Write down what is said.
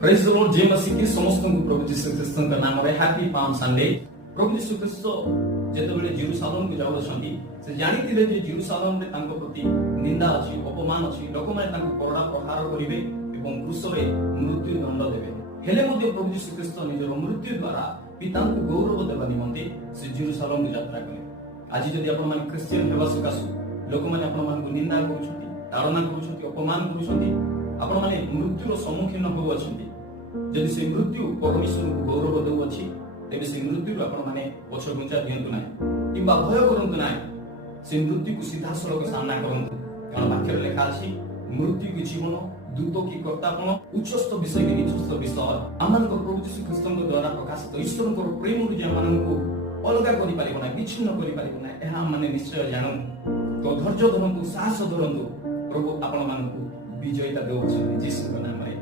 Praise the Lord जय मसीह की समस्त को प्रभु यीशु ख्रीस्त का नाम रे हैप्पी पाम संडे। प्रभु यीशु ख्रीस्त जेतेबेले जेरूसालेम को जाउछंती से जानिथिले जे जेरूसालेम रे तांको प्रति निंदा अछि अपमान अछि लोक माने तांको करड़ा प्रहार करिवे एवं क्रूसरे मृत्यु दंड देबे। हेले मध्ये प्रभु यीशु ख्रीस्त निजर मृत्यु द्वारा पितांको गौरव देबा निमंते से जेरूसालेम को यात्रा कले। आज जदि आपण माने क्रिश्चियन हेबा सकासु लोक माने आपण मानकु निंदा करूछंती ताड़ना करूछंती अपमान करूछंती आपण माने मृत्युर सम्मुखीन हो अछंती। जदि से मृत्यु परमेश्वर को गौरव देउ अछि तेबे से मृत्यु आपण माने पछ घुंचा दियंतु नाही किबा भय करंतु नाही। से मृत्यु को सीधा सड़क सामना करंतु कारण वाक्य लिखा अछि मृत्यु की जीवन दूत की कर्तापन उच्चस्थ विषय की निचस्थ विषय आमान को प्रभु यीशु ख्रीस्त द्वारा प्रकाशित ईश्वर को प्रेम रू जे मान को अलगा करि पारिबो ना विच्छिन्न करि पारिबो ना एहा माने निश्चय जानू। तो धैर्य धरंतु साहस धरंतु प्रभु आपण मान को विजयता देउ अछि यीशु के नाम रे